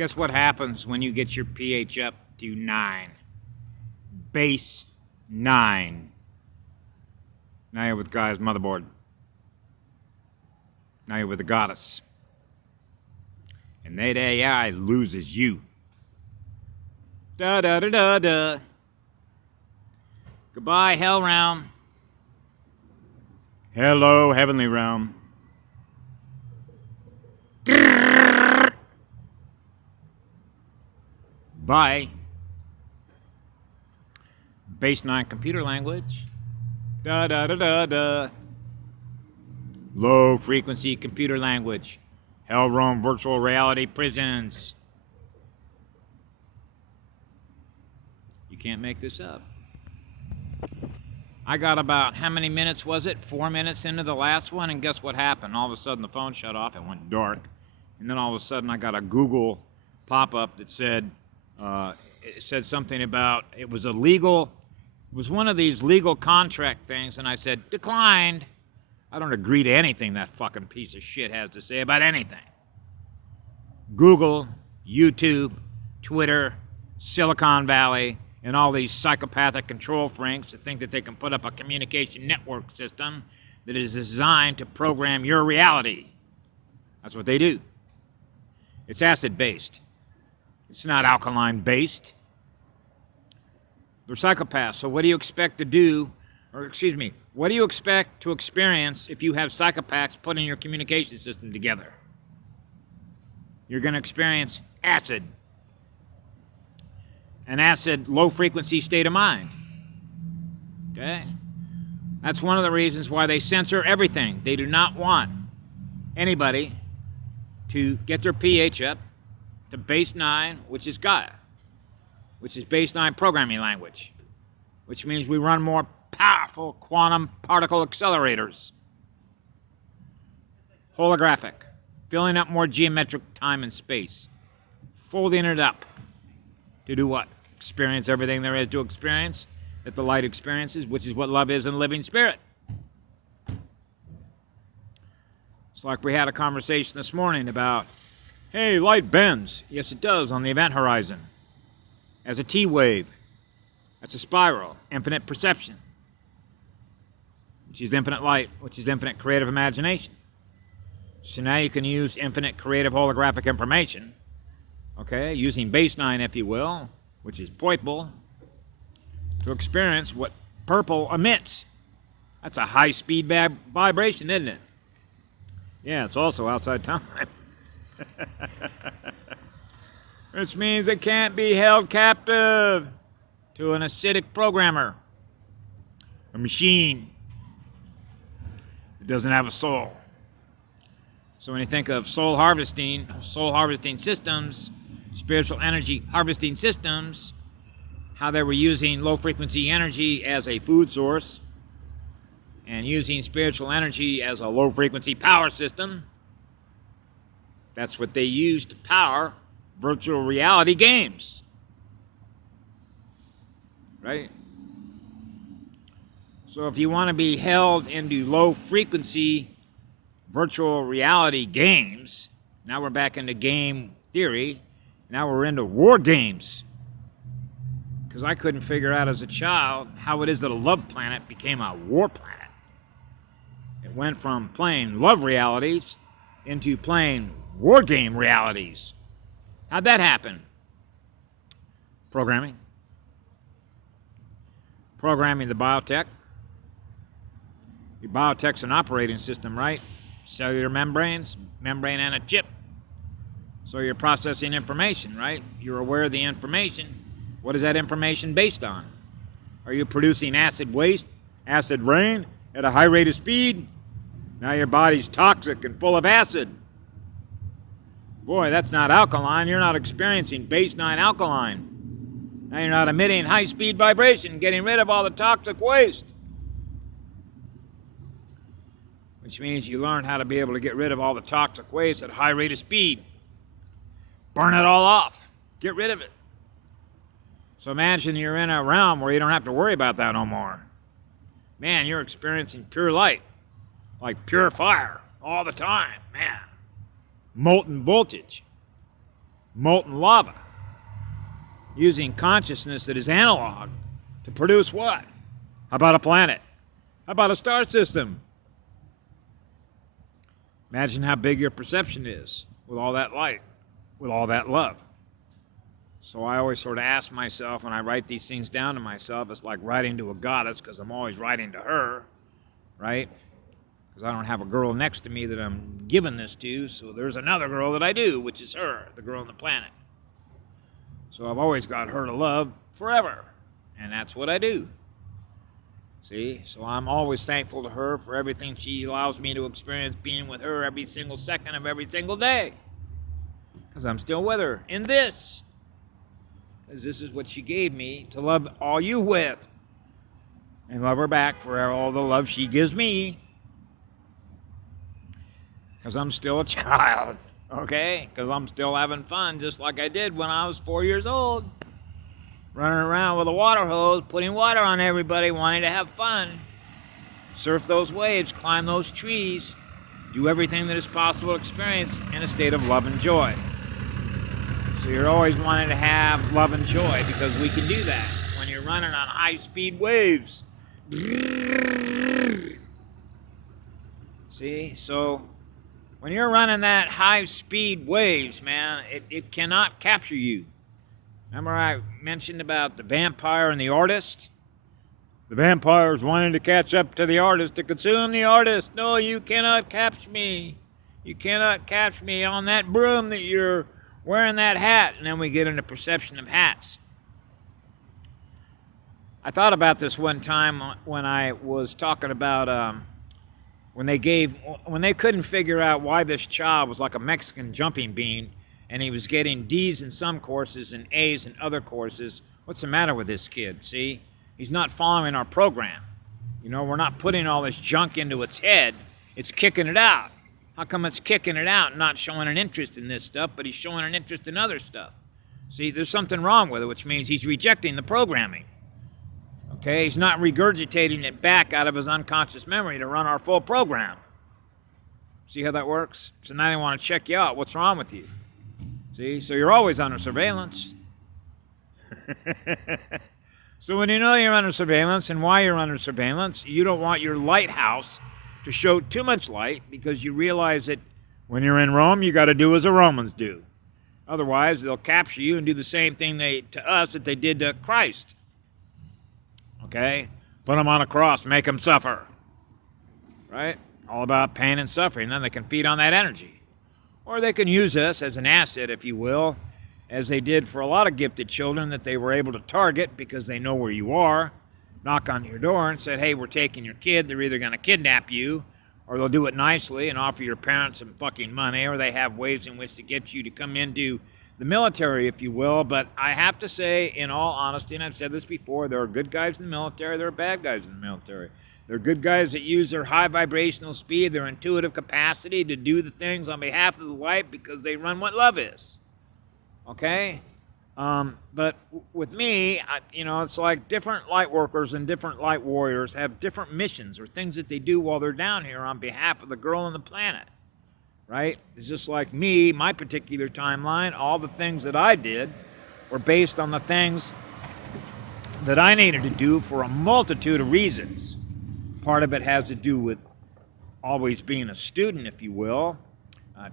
Guess what happens when you get your pH up to 9? Base 9. Now you're with Gaia's motherboard. Now you're with the goddess. And that AI loses you. Da da da da da. Goodbye, hell realm. Hello, heavenly realm. Bye. Base 9 computer language. Da da da da da. Low frequency computer language. Hell realm virtual reality prisons. You can't make this up. I got about, how many minutes was it? 4 minutes into the last one, and guess what happened? All of a sudden the phone shut off and went dark. And then all of a sudden I got a Google pop-up that said, it said something about it was illegal. It was one of these legal contract things, and I said, declined. I don't agree to anything that fucking piece of shit has to say about anything. Google, YouTube, Twitter, Silicon Valley, and all these psychopathic control freaks that think that they can put up a communication network system that is designed to program your reality. That's what they do. It's acid-based. It's not alkaline-based. They're psychopaths. So what do you expect to do, or excuse me, what do you expect to experience if you have psychopaths putting your communication system together? You're going to experience acid. An acid, low-frequency state of mind. Okay? That's one of the reasons why they censor everything. They do not want anybody to get their pH up to base 9, which is Gaia, which is base 9 programming language, which means we run more powerful quantum particle accelerators. Holographic, filling up more geometric time and space, folding it up to do what? Experience everything there is to experience that the light experiences, which is what love is in living spirit. It's like we had a conversation this morning about, hey, light bends. Yes, it does on the event horizon. As a T-wave. That's a spiral. Infinite perception. Which is infinite light, which is infinite creative imagination. So now you can use infinite creative holographic information, okay, using base 9, if you will, which is purple, to experience what purple emits. That's a high-speed vibration, isn't it? Yeah, it's also outside time. Which means it can't be held captive to an acidic programmer, a machine that doesn't have a soul. So when you think of soul harvesting systems, spiritual energy harvesting systems, how they were using low-frequency energy as a food source and using spiritual energy as a low-frequency power system, that's what they use to power virtual reality games. Right? So if you want to be held into low-frequency virtual reality games, now we're back into game theory, now we're into war games. Because I couldn't figure out as a child how it is that a love planet became a war planet. It went from playing love realities into playing war game realities. How'd that happen? Programming. Programming the biotech. Your biotech's an operating system, right? Cellular membranes, membrane and a chip. So you're processing information, right? You're aware of the information. What is that information based on? Are you producing acid waste, acid rain at a high rate of speed? Now your body's toxic and full of acid. Boy, that's not alkaline. You're not experiencing base 9 alkaline. Now you're not emitting high-speed vibration, getting rid of all the toxic waste. Which means you learn how to be able to get rid of all the toxic waste at a high rate of speed. Burn it all off. Get rid of it. So imagine you're in a realm where you don't have to worry about that no more. Man, you're experiencing pure light. Like pure fire all the time, man. Molten voltage. molten lava, using consciousness that is analog to produce what? How about a planet? How about a star system? Imagine how big your perception is with all that light, with all that love. So I always sort of ask myself when I write these things down to myself, it's like writing to a goddess because I'm always writing to her, right? Because I don't have a girl next to me that I'm giving this to, so there's another girl that I do, which is her, the girl on the planet. So I've always got her to love forever, and that's what I do. See, so I'm always thankful to her for everything she allows me to experience being with her every single second of every single day. Because I'm still with her in this. Because this is what she gave me to love all you with. And love her back for all the love she gives me. Because I'm still a child, okay? Because I'm still having fun just like I did when I was 4 years old. Running around with a water hose, putting water on everybody, wanting to have fun. Surf those waves, climb those trees, do everything that is possible to experience in a state of love and joy. So you're always wanting to have love and joy because we can do that when you're running on high-speed waves. See, so when you're running that high-speed waves, man, it cannot capture you. Remember I mentioned about the vampire and the artist? The vampire's wanting to catch up to the artist, to consume the artist. No, you cannot capture me. You cannot catch me on that broom that you're wearing that hat. And then we get into perception of hats. I thought about this one time when I was talking about when they couldn't figure out why this child was like a Mexican jumping bean and he was getting D's in some courses and A's in other courses. What's the matter with this kid? See, he's not following our program. You know, we're not putting all this junk into its head. It's kicking it out. How come it's kicking it out and not showing an interest in this stuff, but he's showing an interest in other stuff? See, there's something wrong with it, which means he's rejecting the programming. Okay, he's not regurgitating it back out of his unconscious memory to run our full program. See how that works? So now they want to check you out. What's wrong with you? See, so you're always under surveillance. So when you know you're under surveillance and why you're under surveillance, you don't want your lighthouse to show too much light because you realize that when you're in Rome, you got to do as the Romans do. Otherwise, they'll capture you and do the same thing to us that they did to Christ. Okay? Put them on a cross, make them suffer. Right? All about pain and suffering. Then they can feed on that energy. Or they can use us as an asset, if you will, as they did for a lot of gifted children that they were able to target because they know where you are, knock on your door and said, hey, we're taking your kid. They're either going to kidnap you or they'll do it nicely and offer your parents some fucking money, or they have ways in which to get you to come into the military, if you will. But I have to say, in all honesty, and I've said this before, there are good guys in the military, there are bad guys in the military. They're good guys that use their high vibrational speed, their intuitive capacity to do the things on behalf of the light because they run what love is. Okay? But with me, it's like different light workers and different light warriors have different missions or things that they do while they're down here on behalf of the girl on the planet. Right? It's just like me, my particular timeline, all the things that I did were based on the things that I needed to do for a multitude of reasons. Part of it has to do with always being a student, if you will.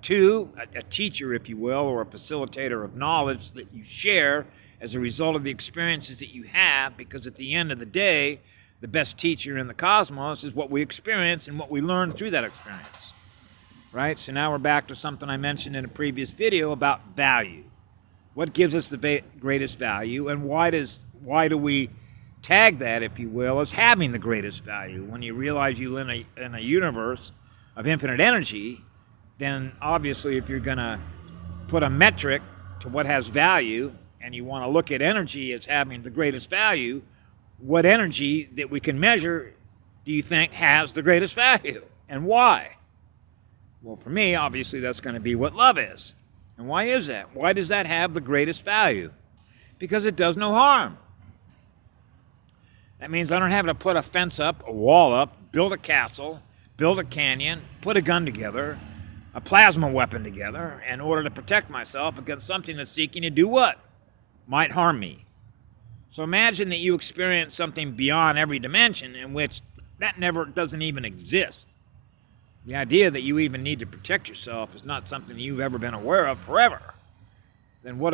Two, a teacher, if you will, or a facilitator of knowledge that you share as a result of the experiences that you have, because at the end of the day, the best teacher in the cosmos is what we experience and what we learn through that experience. Right? So now we're back to something I mentioned in a previous video about value. What gives us the greatest value, and why do we tag that, if you will, as having the greatest value? When you realize you live in a universe of infinite energy, then obviously if you're going to put a metric to what has value and you want to look at energy as having the greatest value, what energy that we can measure do you think has the greatest value, and why? Well, for me, obviously that's going to be what love is. And why is that? Why does that have the greatest value? Because it does no harm. That means I don't have to put a fence up, a wall up, build a castle, build a canyon, put a gun together, a plasma weapon together in order to protect myself against something that's seeking to do what? Might harm me. So imagine that you experience something beyond every dimension in which that never doesn't even exist. The idea that you even need to protect yourself is not something you've ever been aware of forever. Then what